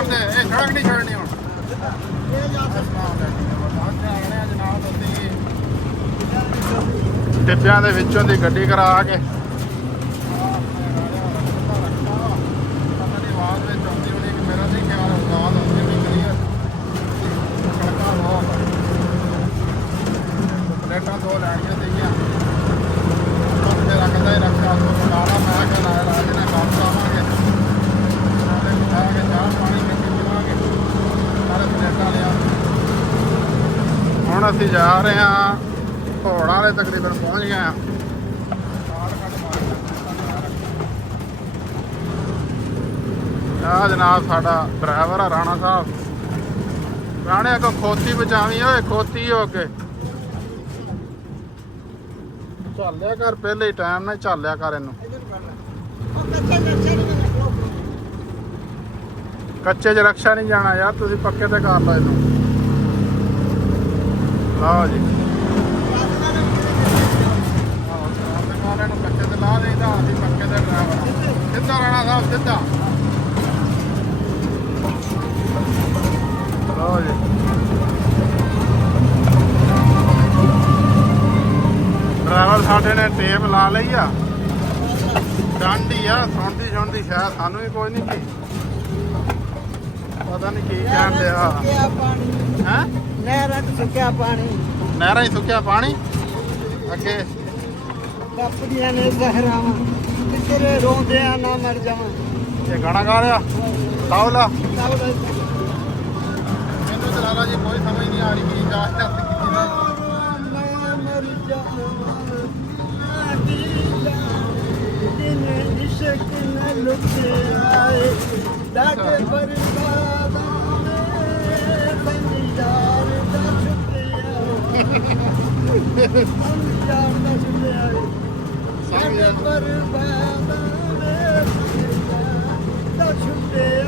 ਜਾਣ ਦੇ, ਇਹ ਸੜਕ ਨਹੀਂ ਛੱਡਣੀ ਹੁਣ। ਟਿੱਬਿਆਂ ਦੇ ਵਿੱਚੋਂ ਦੀ ਗੱਡੀ ਕਰਾ ਕੇ ਪਲੇਟਾਂ ਦੋ ਲੈਣੀਆਂ ਸੀਗੀਆਂ ਤੇ ਰੱਖਦਾ ਹੀ ਰੱਖਿਆ ਸਾਰਾ ਮੈਂ ਕਿ ਲਾਇਆ ਲਾ ਦੇਣਾ ਕੰਮ ਆਵਾਂਗੇ ਨਾਲੇ ਬਿਠਾ ਕੇ ਚਾਹ ਪਾਣੀ ਪੀ ਕੇ ਪੀਵਾਂਗੇ ਸਾਰੇ ਪਲੇਟਾਂ ਲਿਆ। ਹੁਣ ਅਸੀਂ ਜਾ ਰਹੇ ਹਾਂ ਘੋੜਾਂ ਵਾਲੇ ਤਕਰੀਬਨ ਪਹੁੰਚ ਗਏ ਹਾਂ। ਆਹ ਜਨਾਬ ਸਾਡਾ ਡਰਾਈਵਰ ਆ ਰਾਣਾ ਸਾਹਿਬ। ਰਾਣੇ ਕੋ ਖੋਤੀ ਬਚਾਵੀਂ ਓਏ, ਖੋਤੀ ਹੋ ਕੇ ਝਾਲਿਆ ਕਰ, ਪਹਿਲੇ ਹੀ ਟਾਈਮ ਨਾਲ ਝਾਲਿਆ ਕਰ ਇਹਨੂੰ। ਕੱਚੇ 'ਚ ਰਕਸ਼ਾ ਨਹੀਂ ਜਾਣਾ ਯਾਰ, ਤੁਸੀਂ ਪੱਕੇ ਤੇ ਕਰ ਲਓ ਇਹਨੂੰ। ਲਓ ਜੀ ਇਹਨੂੰ ਕੱਚੇ ਤੇ ਲਾ ਦੇਈਦਾ, ਅਸੀਂ ਪੱਕੇ ਤੇ ਡਰਾਈਵਰ। ਸਿੱਧਾ ਰਾਣਾ ਸਾਹਿਬ ਸਿੱਧਾ। ਲਓ ਜੀ ਡਰਾਈਵਰ ਸਾਡੇ ਨੇ ਟੇਪ ਲਾ ਲਈ ਆ, ਡਾਂਡੀ ਆ, ਸੁਣਦੀ ਸ਼ਾਇਦ ਸਾਨੂੰ ਵੀ ਕੋਈ ਨਹੀਂ ਕੀ ਪਤਾ ਨਹੀਂ ਕੀ ਕਹਿੰਦੇ ਆ। ਹੈ ਨਹਿਰਾਂ 'ਚ ਸੁੱਕਿਆ ਪਾਣੀ, ਨਹਿਰਾਂ 'ਚ ਸੁੱਕਿਆ ਪਾਣੀ ਅੱਗੇ ਟੱਪਦੀਆਂ ਨੇ ਜ਼ਹਿਰਾਵਾਂ, ਤੇਰੇ ਰੋਂਦਿਆਂ ਨਾ ਮਰ ਜਾਵਾਂ। ਇਹ ਗਾਣਾ ਗਾ ਰਿਹਾ ਤਾਉਲਾ। ਤਾਉਲਾ ਮੈਨੂੰ ਤਾਂ ਲਾਲਾ ਜੀ ਕੋਈ ਸਮਝ ਨਹੀਂ ਆ ਰਹੀ ਕੀ ਗਾ ਰਿਹਾ। इश्क में लुटे आए डाटे बर्बाद यार दा छुट्टिया डाटे बर्बाद दा छुट्टिया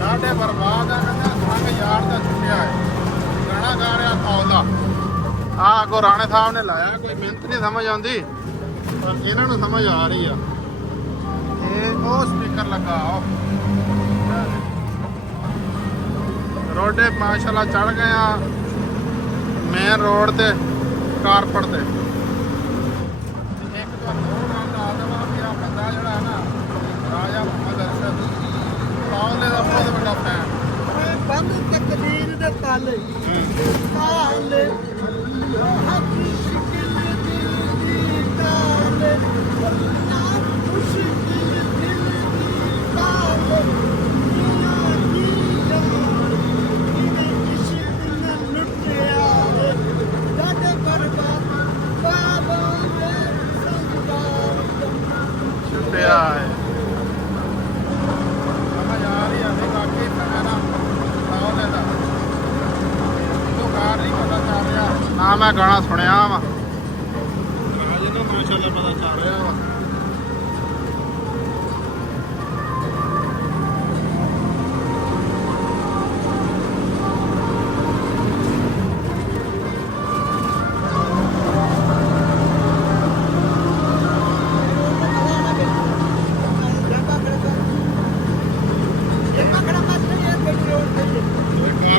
ਸਾਡੇ ਬਰਬਾਦ ਆ ਸੰਗ ਯਾਰ ਦਾ ਛੁੱਟਿਆ ਹੈ। ਗਾਣਾ ਗਾ ਰਿਹਾ ਤਾਉਲਾ। ਆਹ ਅੱਗੋਂ ਰਾਣੇ ਸਾਹਿਬ ਨੇ ਲਾਇਆ, ਕੋਈ ਮਿਹਨਤ ਨਹੀਂ ਸਮਝ ਆਉਂਦੀ ਪਰ ਇਹਨਾਂ ਨੂੰ ਸਮਝ ਆ ਰਹੀ ਆ। ਇਹ ਉਹ ਸਪੀਕਰ ਲੱਗਾ ਰੋਡੇ ਮਾਸ਼ਾਅੱਲਾ ਚੜ ਗਏ ਆ ਮੇਨ ਰੋਡ ਤੇ ਕਾਰਪਟ ਤੇ। ਇੱਕ ਤਾਂ ਹੋਰ ਗੱਲ ਆ ਦਵਾ ਮੇਰਾ ਬੰਦਾ ਜਿਹੜਾ ਹੈ ਨਾ ਰਾਜਾ ਮੁਹੰਮਦ ਅਰਸ਼ਦ ਤਾਉਲੇ ਦਾ ਬਹੁਤ ਵੱਡਾ ਫੈਨ। ਬੰਦ ਤਕਦੀਰ ਦੇ ਤਾਲੇ ਤਾਲੇ ਹੱਥ ਸ਼ਿਕਲ ਦਿਲ ਦੀ ਤਾਲੇ ਨਾ ਮੁਸ਼ਕਿਲ ਦਿਲ ਦੀ ਤਾਲੇ ਨਾ ਕੀ ਜਾਨ ਕਿਵੇਂ ਇਸ਼ਕ ਨਾਲ ਲੁੱਟਿਆ ਡਾਡੇ ਬਰਬਾਦ ਬਾਬਾ ਦੇ ਸੰਗਦਾਰ ਛੁੱਟਿਆ ਹੈ। ਸਮਝ ਆ ਰਹੀ ਆ ਵੀ ਕਾਕੀ ਫੈਨ ਆ ਤਾਉਲੇ ਦਾ। ਇਹਨੂੰ ਕਾਰ ਨਹੀਂ ਪਤਾ ਚੱਲ ਰਿਹਾ ਨਾ, ਮੈਂ ਗਾਣਾ ਸੁਣਿਆ ਵਾ ਜਿਹਨੂੰ ਮਾਸ਼ਾਅੱਲਾ ਪਤਾ ਚੱਲ ਰਿਹਾ ਵਾ।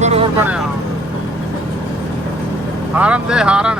ਕਾਪਰ ਹੋਰ ਬਣਿਆ ਹਾਰਨ ਦੇ ਹਾਰਨ।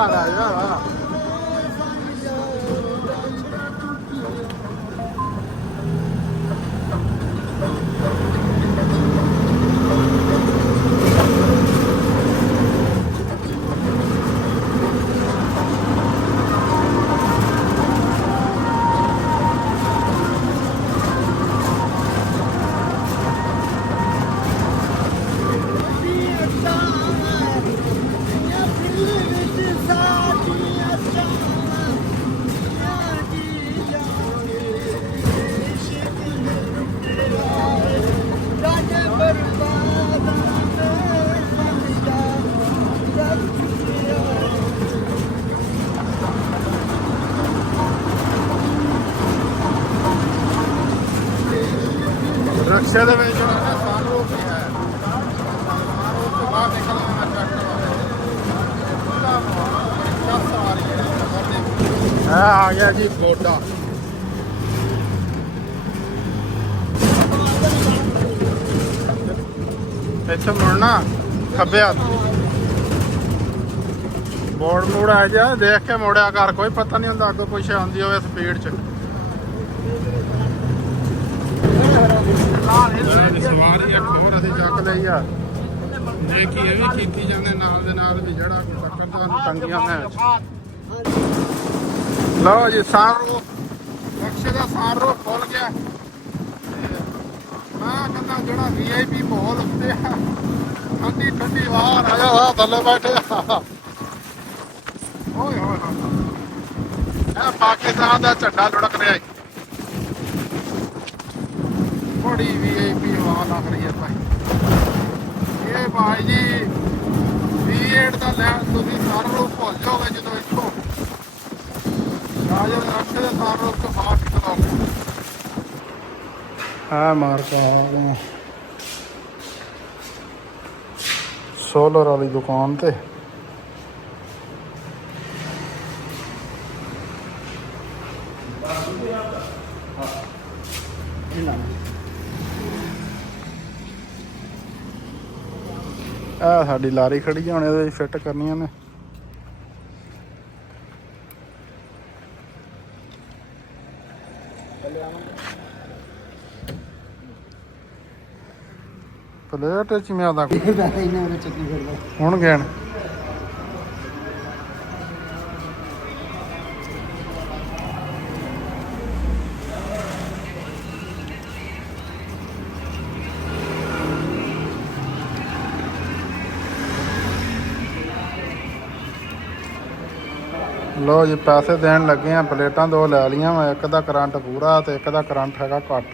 ਬਾਹਰ ਆ ਜਾ। रक्षा ਦੇ ਵਿੱਚ ਸਾਨੂੰ ਕੀ ਹੈ ਸਾਨੂੰ ਤੋਂ ਬਾਹਰ ਨਿਕਲਣਾ ਟਰੈਕਟਰ ਆ ਗਿਆ ਜੀ ਗੋਡਾ। ਇੱਥੇ ਮੁੜਨਾ ਖੱਬੇ ਹੱਥ ਮੋੜ ਆ ਜਾ ਦੇਖ ਕੇ ਮੋੜਿਆ ਕਰ, ਕੋਈ ਪਤਾ ਨਹੀਂ ਹੁੰਦਾ ਅੱਗੋਂ ਪਿੱਛੇ ਆਉਂਦੀ ਹੋਵੇ ਸਪੀਡ 'ਚ। ਸਵਾਰੀ ਇੱਕ ਹੋਰ ਅਸੀਂ ਚੱਕ ਲਈ ਆ ਦੇਖੀ ਇਹ ਵੀ ਕੀਤੀ ਜਾਂਦੇ ਨਾਲ ਦੇ ਨਾਲ ਵੀ ਜਿਹੜਾ ਕੋਈ ਟੱਕਰ ਤੁਹਾਨੂੰ ਟੰਗੀਆਂ ਨੇ। ਲਓ ਜੀ ਸਾਰੂ ਰਕਸ਼ੇ ਦਾ ਸਾਰੂ ਖੁੱਲ ਗਿਆ। ਮੈਂ ਕਹਿੰਦਾ ਜਿਹੜਾ VIP ਮਾਹੌਲ ਉੱਤੇ ਆ ਠੰਡੀ ਠੰਡੀ ਬਾਹਰ ਆਇਆ ਵਾ ਥੱਲੇ ਬੈਠੇ ਓਏ ਹੋਏ ਇਹ ਪਾਕਿਸਤਾਨ ਦਾ ਝੰਡਾ ਲੁੜਕ ਰਿਹਾ ਹੈ। बड़ी VIP हवा लग रही है भाई। ये भाई जी V8 का लैंड तुम सारा लोग भुल जाओगे जो इतों राजे रखे तो सारा लोग तो बाहर निकलोगे। है मार्का सोलर वाली दुकान ते ਆ ਸਾਡੀ ਲਾਰੀ ਖੜੀ ਆ, ਹੁਣ ਇਹਦੇ ਵਿੱਚ ਫਿੱਟ ਕਰਨੀਆਂ ਨੇ। ਪਲੇਟ ਚ ਮੈਂ ਆਦਾ ਹੁਣ ਗੈਣ लो जी पैसे देन लगे हैं। प्लेटा दो लै लिया वा, एक दा करंट पूरा तो एक दा करंट हैगा घट।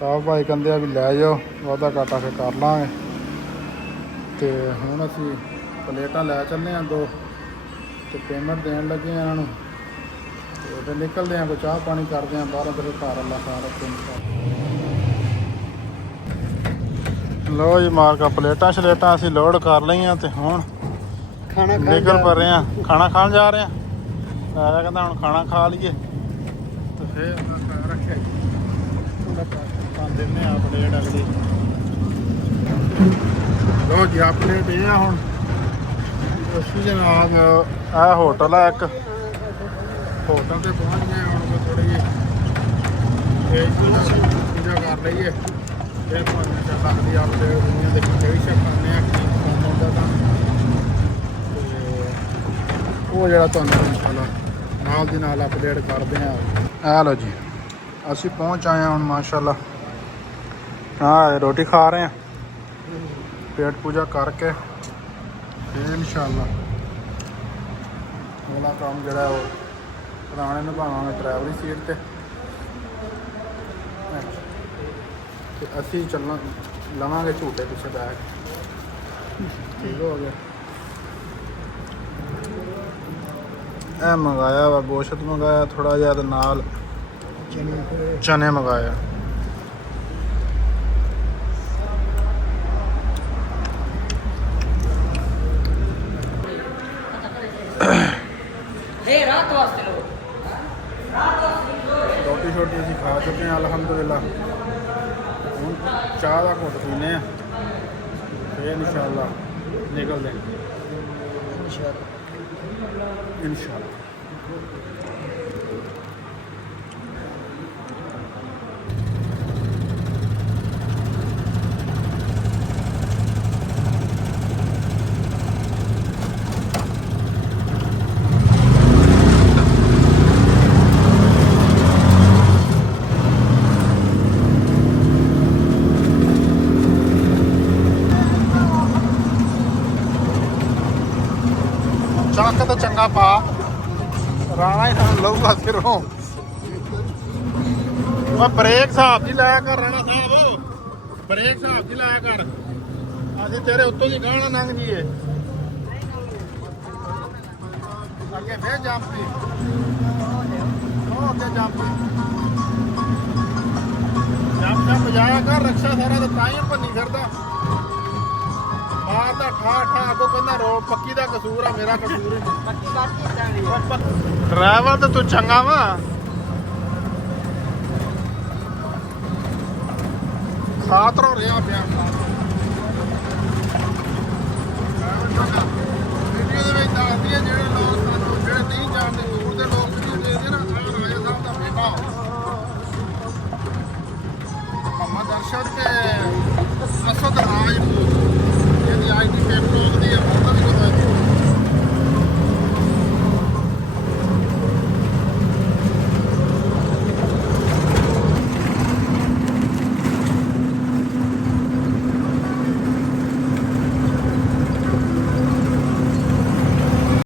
तो भाई कहते भी लै जाओ, वादा घाटा फिर कर लाँगे। तो हुण असीं प्लेटा लै चलने दो तो पेमेंट देन लगे हैं इन्हां नूं। तो फिर निकलते हैं, कोई चाह पानी करते हैं बाहर, फिर घर अल्लाह सारा दिन। लो जी मार्का प्लेटा शलेटा असीं लोड कर लईआं ते हुण खाना निकल पा रहे हैं, खाना खान जा रहे हैं। आया कहता हम खाना खा लीए तो फिर रखे देने प्लेट अगली। लो जी अपने पे हम जनाब आ होटल है एक, होटल से पहुँच गए। हम थोड़ी जी पूजा कर लीए फिर लगती अपडेट दुनिया देखी कई करने वो जो इंशाल्लाह नाल दी नाल अपडेट करते हैं। आ लो जी असी पहुँच आए हैं हम माशाल्लाह। हाँ रोटी खा रहे हैं, पेट पूजा करके फिर इंशाल्लाह वाला काम जो है वो पुराने निभावांगे ड्राइवरी सीट ते असी चलना लवांगे झूटे पिछे बैग। ठीक हो गया। ए मंगाया वा गोश्त मंगाया थोड़ा जिहा नाल चने मंगाया। रोटी छोटी असीं खा चुके हैं अलहमदुलिल्लाह। हुण चाह का घुट पीने फिर इंशाल्लाह निकलते हैं। इंशाल्लाह। ਚੱਕ ਤਾਂ ਚੰਗਾ ਪਾ ਰਾਣਾ ਹੀ ਸਾਨੂੰ ਲਊਗਾ ਸਿਰੋਂ। ਉਹ ਬ੍ਰੇਕ ਹਿਸਾਬ ਦੀ ਲਾਇਆ ਕਰ ਰਾਣਾ ਸਾਹਿਬ, ਬ੍ਰੇਕ ਹਿਸਾਬ ਦੀ ਲਾਇਆ ਕਰ। ਅਸੀਂ ਤੇਰੇ ਉੱਤੋਂ ਦੀ ਗਾਣਾ ਲੰਘ ਜੀਏ। ਅੱਗੇ ਫੇਰ ਜੰਪ ਦੀ ਉਹ ਅੱਗੇ ਜੰਪ ਜੰਪ ਜਾਇਆ ਕਰ। ਰਕਸ਼ਾ ਸਾਰਾ ਤਾਂ ਹੀ ਭੰਨੀ ਫਿਰਦਾ ਬਾਹਰ ਦਾ ਠਾ ਠਾ ਕੋ ਕਹਿੰਦਾ ਰੋ ਪੱਕੀ ਦਾ ਕਸੂਰ ਆ, ਮੇਰਾ ਕਸੂਰ ਹੀ ਪੱਕੀ ਬਾਕੀ ਡਰਾਈਵਰ ਤੇ ਤੂੰ ਚੰਗਾ ਵਾ। ਸਾਤਰੋਂ ਰਿਹਾ ਪਿਆ ਵੀਡੀਓ ਦੇ ਵਿੱਚ ਦੱਸਦੀ ਹੈ ਜਿਹੜੇ ਲੋਕ ਸਾਨੂੰ ਜਿਹੜੇ ਨਹੀਂ ਜਾਣਦੇ